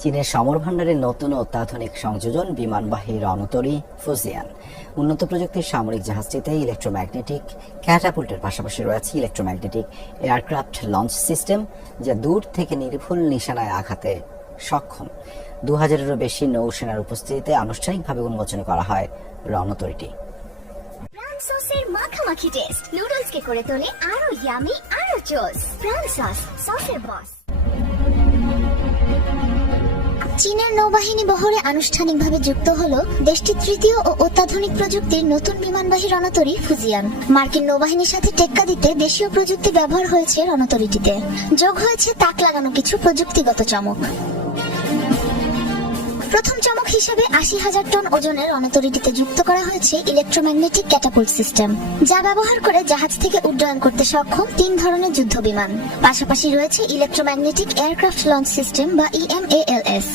চীনের সমর ভাণ্ডারের নতুন অত্যাধুনিক সংযোজন বিমানবাহী রণতরী, ফুজিয়ান। উন্নত প্রযুক্তির সামরিক জাহাজটিতে ইলেকট্রোম্যাগনেটিক ক্যাটাপুল্টের পাশাপাশি রয়েছে ইলেকট্রোম্যাগনেটিক এয়ারক্রাফট লঞ্চ সিস্টেম, যা দূর থেকে নির্ভুল নিশানায় আঘাতে সক্ষম। দু হাজারেরও বেশি নৌসেনার উপস্থিতিতে আনুষ্ঠানিকভাবে উন্মোচন করা হয় রণতরীটি। সসের মাখামাখি টেস্ট নুডলসকে করে তোলে আরও ইয়ামি আরও জোস প্রাণ সস সসের বস চীনের নৌবাহিনী বহরে আনুষ্ঠানিকভাবে যুক্ত হল দেশটির তৃতীয় ও অত্যাধুনিক প্রযুক্তির নতুন বিমানবাহী রণতরী ফুজিয়ান। মার্কিন নৌবাহিনীর সাথে টেক্কা দিতে দেশীয় প্রযুক্তি ব্যবহার হয়েছে রণতরীটিতে। যোগ হয়েছে তাক লাগানো কিছু প্রযুক্তিগত চমক। প্রথম চমক হিসেবে আশি হাজার টন ওজনের অনতরিটিতে যুক্ত করা হয়েছে ইলেকট্রোম্যাগনেটিক ক্যাটাপুল্ট সিস্টেম যা ব্যবহার করে জাহাজ থেকে উড্ডয়ন করতে সক্ষম তিন ধরনের যুদ্ধ বিমান। পাশাপাশি রয়েছে ইলেকট্রোম্যাগনেটিক এয়ারক্রাফট লঞ্চ সিস্টেম বা E ইএমএএলএস